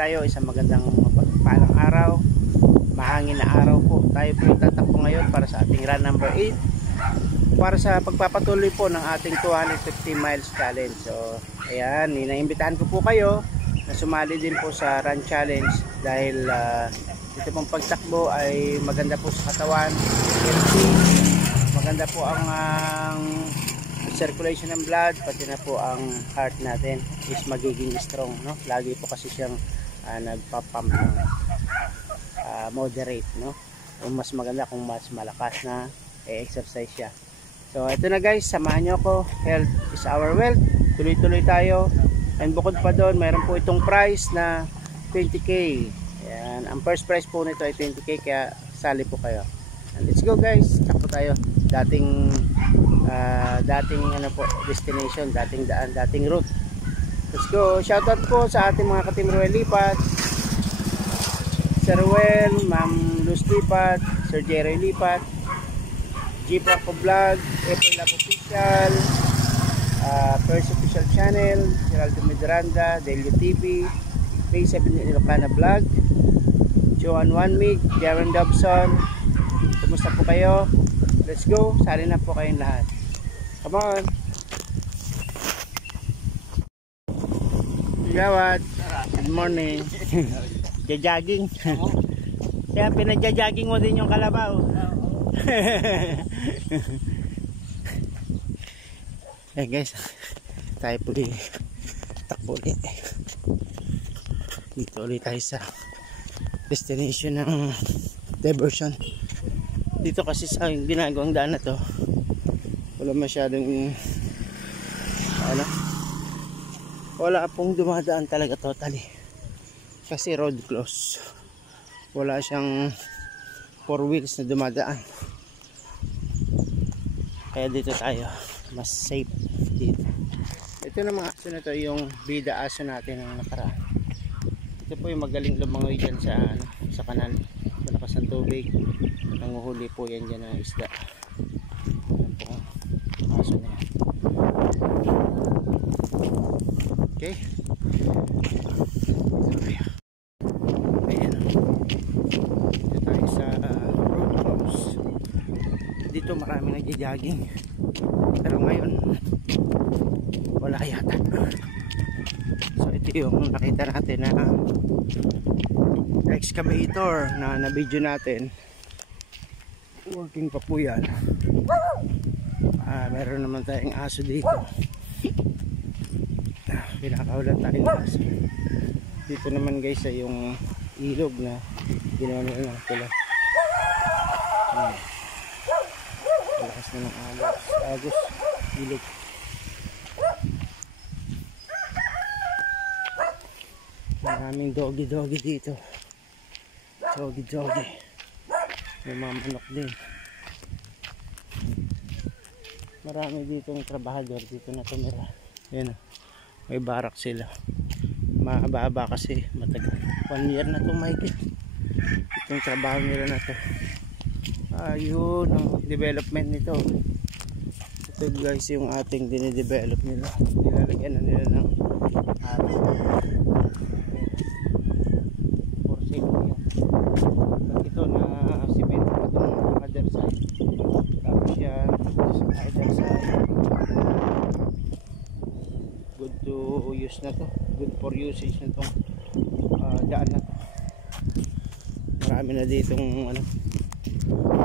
tayo, isang magandang mapagpalang araw, mahangin na araw po. Tayo po tatakbo ngayon para sa ating run number 8, para sa pagpapatuloy po ng ating 250 miles challenge. So ayan, inaimbitahan ko po kayo na sumali din po sa run challenge dahil ito pong pagtakbo ay maganda po sa katawan, healthy, maganda po ang circulation ng blood, pati na po ang heart natin is magiging strong, no? Lagi po kasi siyang nagpapump ng moderate, no? O mas maganda kung mas malakas na exercise siya. So ito na guys, samahan nyo ako. Health is our wealth. Tuloy-tuloy tayo. And bukod pa doon, mayroon po itong prize na 20k. Ayan. Ang first prize po nito ay 20k, kaya sali po kayo. And let's go guys, takbo tayo. Dating ano po, destination, dating daan, dating route. Let's go. Shoutout po sa ating mga ka-Team Ruel Lipat, Sir Ruel, Ma'am Luz Lipat, Sir Jerry Lipat, G Franco Vlog, April Lab Official, First Official Channel, Geraldo Medranda, Delio TV, May 7 Ilocana Vlog, Joan Wanmig, Darren Dobson. Kumusta po kayo? Let's go, sali na po kayong lahat. Come on. Gawad. Good morning. Jajogging. Kaya pinagjajogging mo din yung kalabaw. Eh guys, tayo po takbo ulit. Dito ulit tayo sa destination ng diversion. Dito kasi sa ginagawang daan na to, wala masyadong wala pong dumadaan talaga totally kasi road close, wala siyang 4 wheels na dumadaan, kaya dito tayo mas safe dito. Ito na mga aso na to, yung bida aso natin ng nakaraan. Ito po yung magaling lumangoy dyan sa kanal, malakas ng tubig, nanguhuli po yan dyan ng isda. Yan po ang aso na yan. Okay, ayan, dito tayo sa road close. Dito maraming nagja-jogging, pero ngayon wala yata. So ito yung nakita natin na excavator na video natin, working pa po yan. Meron naman tayong aso dito, pinakaulan tayo ng aso. Dito naman guys ay yung ilog na ginawa nila ng pula. Malakas na ng agos ilog. Maraming doggy dito, doggy. May mga manok din. Marami dito ng trabahador dito na tumira. Ayan, may barak sila. Mahaba kasi matagal, 1 year na ito mahigit itong trabaho nila na to. Ayun ang development nito. Ito guys yung ating dinidevelop nila, nilalagyan na nila ng araw for safety yan. Ito na simento na itong other side, tapos yan sa other side. Good to use na to, good for usage na itong daan na to. Marami na ditong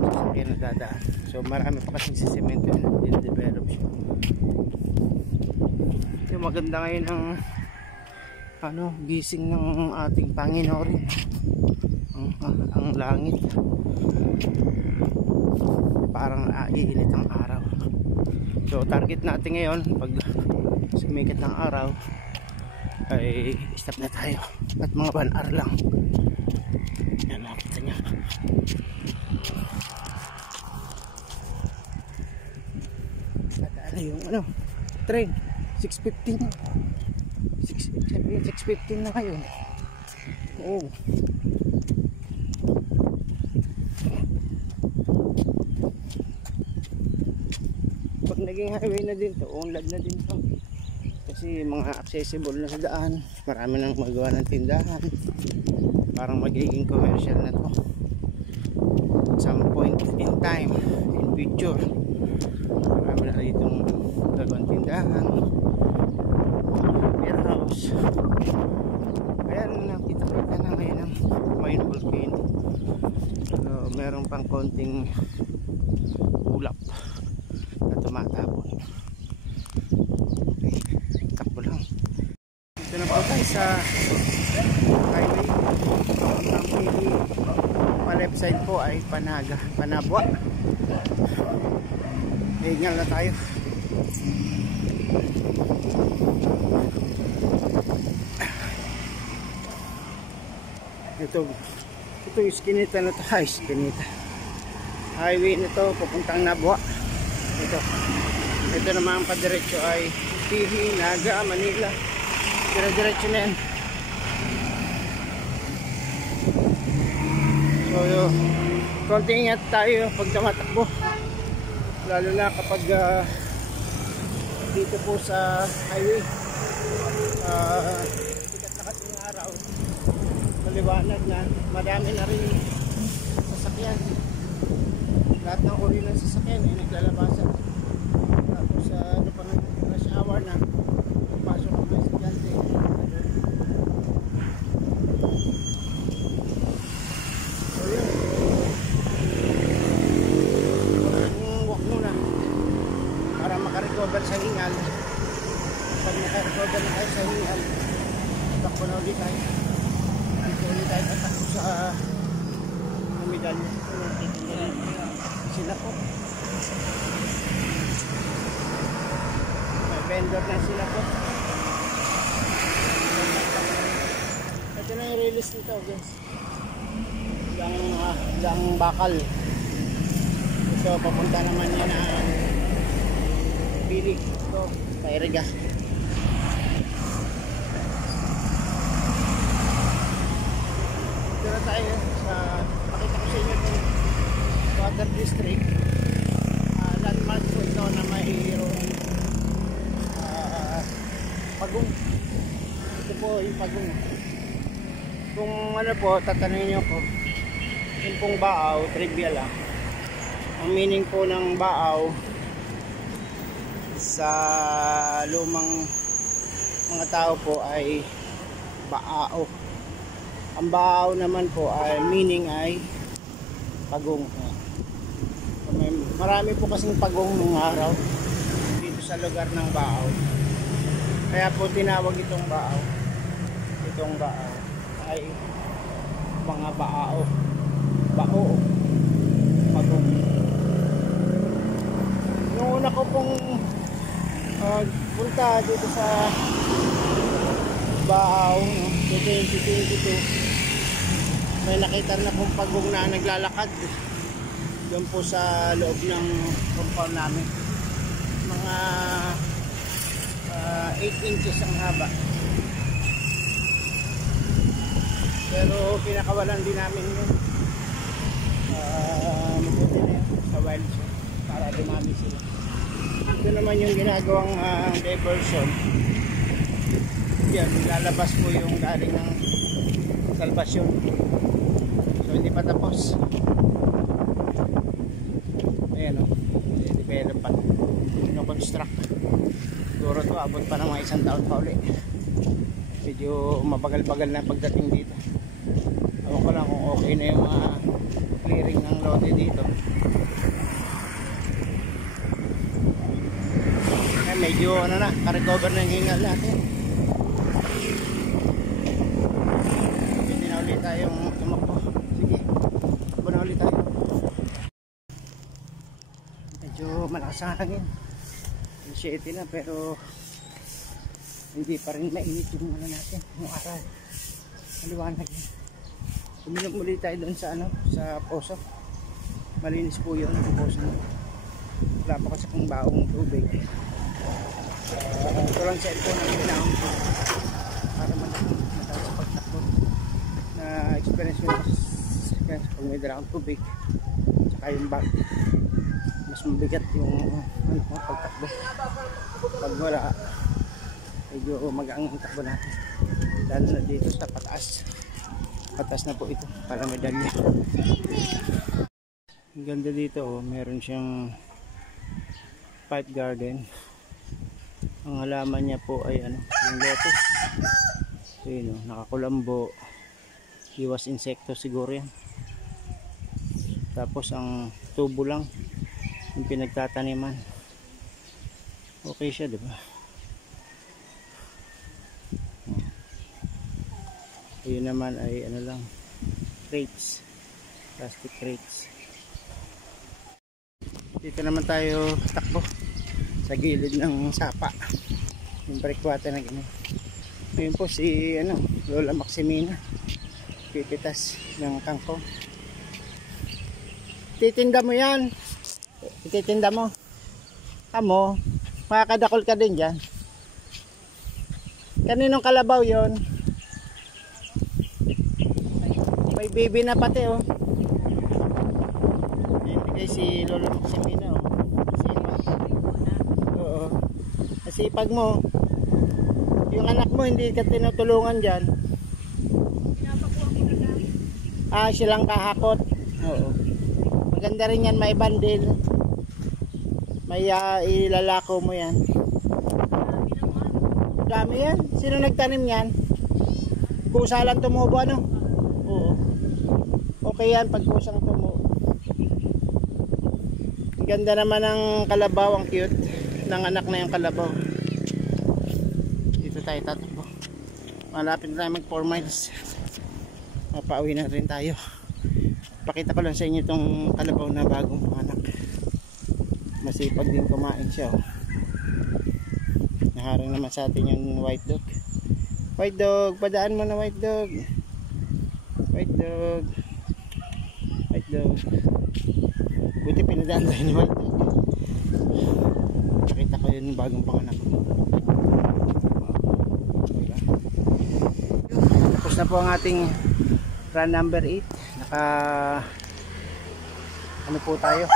sasakyan na dadaan. So marami pa kasing sa semento na din-develop siya. Yung maganda ngayon ang gising ng ating Panginoon, ang langit parang iinit ang araw. So target natin ngayon, pag sumikat ng araw ay stop na tayo at mga 1 hour lang. Yan, makita nyo nataala yung train 6:15 6:15 na ngayon. Oo, pag naging highway na din to, unlad na din to. kasi mga accessible na sa daan, marami nang magawa ng tindahan, parang magiging commercial na to some point in time, in future. Marami na ditong gagawang tindahan, warehouse. Ayan, nakita-kita na ngayon ang Mayon Volcano. So meron pang konting ulap na tumatapon. Okay, takbo lang. Dito na po tayo sa highway. Ang pili pa left side po ay Panabwa. Hingal na tayo. Ito yung skinita na to. Ay, skinita. Highway na to, papuntang Nabwa. Ito naman ang padiretso ay Pihi, Naga, Manila. Dire-diretso na yan. So, konti ingat tayo pag tumatakbo. Lalo na kapag dito po sa highway. Sikat na kasi yung araw. Maliwanag na, madami na rin sasakyan. Lahat ng uri ng sasakyan ay naglalabasan. Tapos ano pa na shower na pasok ang mga estudyante. So yun, walk muna para makarecover sa hingal. Pag nakarecover na tayo sa hingal, takbo na ulit tayo. Dito ulit tayo tatakbo sa medalya. Sila po. May vendor na sila po. Ito na yung release nito, guys. Lang bakal. So papunta naman yan na Pili. Ito, Pairiga. Ito na tayo sa pakita ko sa inyo itong Water District. Landmark po ito na mayroong Pagong. Ito po yung Pagong. Kung ano po, tatanungin nyo po, yung pong Baaw, trivia lang. Ang meaning po ng Baaw sa lumang mga tao po ay Baao. Ang Baaw naman po ay meaning ay Pagong. Marami po kasing pagong ng araw dito sa lugar ng Baaw. Kaya po tinawag itong Baaw. Itong Baaw ay mga Baao. Bao. Pagong. Yung una ko pong punta dito sa Baaw, 2022, may nakita na pong pagong na naglalakad doon po sa loob ng compound namin. Mga 8 inches ang haba. Pero pinakawalan din namin yun. Mabuti na yun sa wild show para dumami sila. Ito naman yung ginagawang diversion. Yan, lalabas po yung galing ng salvation. So hindi pa tapos. Ayan o, develop pa, construct. Siguro ito abot pa ng mga 1 taon pa ulit. Medyo mabagal-bagal na pagdating dito. Ewan ko lang kung okay na yung mga clearing ng lote dito. Medyo ano na, ka-recover na yung hingal natin. Pwede na ulit tayong tumakbo. Sige, tumakbo na ulit tayo. Medyo malakas ang hangin. 7 na pero hindi pa rin mainit yung ano natin, yung araw. Maliwanag yun. Uminom ulit tayo doon sa ano, sa poso. Malinis po yun ang poso. Wala pa kasi kung baong tubig. Ito lang cellphone ang ginamit ko para mataas sa pagtakbo na experience mo pag may dalang tubig tsaka yung bag mas mabigat yung pagtakbo pag wala medyo magaan ang takbo natin, lalo na dito sa pataas na po ito para medalya. Ang ganda dito, oh, meron siyang pipe garden. Ang halaman niya po ay ano, yung lettuce. So yun, oh, nakakulambo, iwas insekto siguro yan. Tapos ang tubo lang yung pinagtataniman. Okay siya, diba? Yun naman ay ano lang, crates, plastic crates. Dito naman tayo takbo sa gilid ng sapa, yung breakwater na ganyan. Ngayon po si ano, Lola Maximina pipitas ng kangkong. Titinda mo yan, ititinda mo. Amo, makakadakol ka din dyan. Kaninong kalabaw yon? May baby na pati, oh. Ibigay si Lola Maximina, oh. Masipag. Oo. Masipag mo. Yung anak mo hindi ka tinutulungan dyan. Ah, silang kahakot. Oo. Maganda rin yan, may bandil. May ilalako mo yan. Dami yan. Sino nagtanim yan? Kusa lang tumubo, ano? Oo. Okay yan pag kusang tumubo. Ang ganda naman ng kalabaw, ang cute ng anak na yung kalabaw. Dito tayo tatakbo. Malapit na tayo mag 4 miles. Mapauwi na rin tayo. Pakita ko lang sa inyo itong kalabaw na bagong anak. Masipag din kumain siya, oh. Naharang naman sa atin yung white dog. White dog, padaan mo na white dog. White dog. White dog. Buti pinadaan tayo ni white dog. Pakita ko yung bagong panganak. Tapos na po ang ating run number 8. Naka ano po tayo,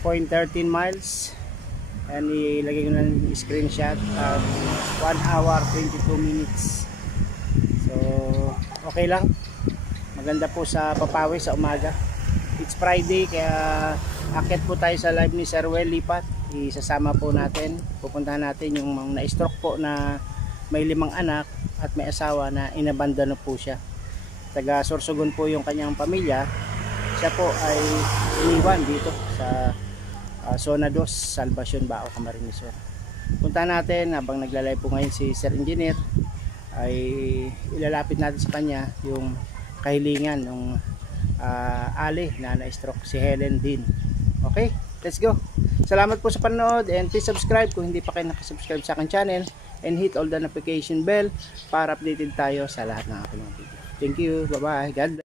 4.13 miles. And ilagay ko na yung screenshot at 1 hour 22 minutes. So okay lang, maganda po sa papawi sa umaga. It's Friday, kaya akit po tayo sa live ni Sir Well Lipat. Isasama po natin, pupuntahan natin yung mga na-stroke po na may 5 anak at may asawa na inabandano po siya. Taga Sorsogon po yung kanyang pamilya. Siya po ay iniwan dito sa Zona 2, Salvacion, Bao, Camarines Sur. Punta natin habang naglalay po ngayon si Sir Engineer, ay ilalapit natin sa kanya yung kahilingan ng ali na na-stroke, si Helen Dean. Okay, let's go. Salamat po sa panonood and please subscribe kung hindi pa kayo nakasubscribe sa aking channel and hit all the notification bell para updated tayo sa lahat ng aking mga video. Thank you, bye bye, God bless.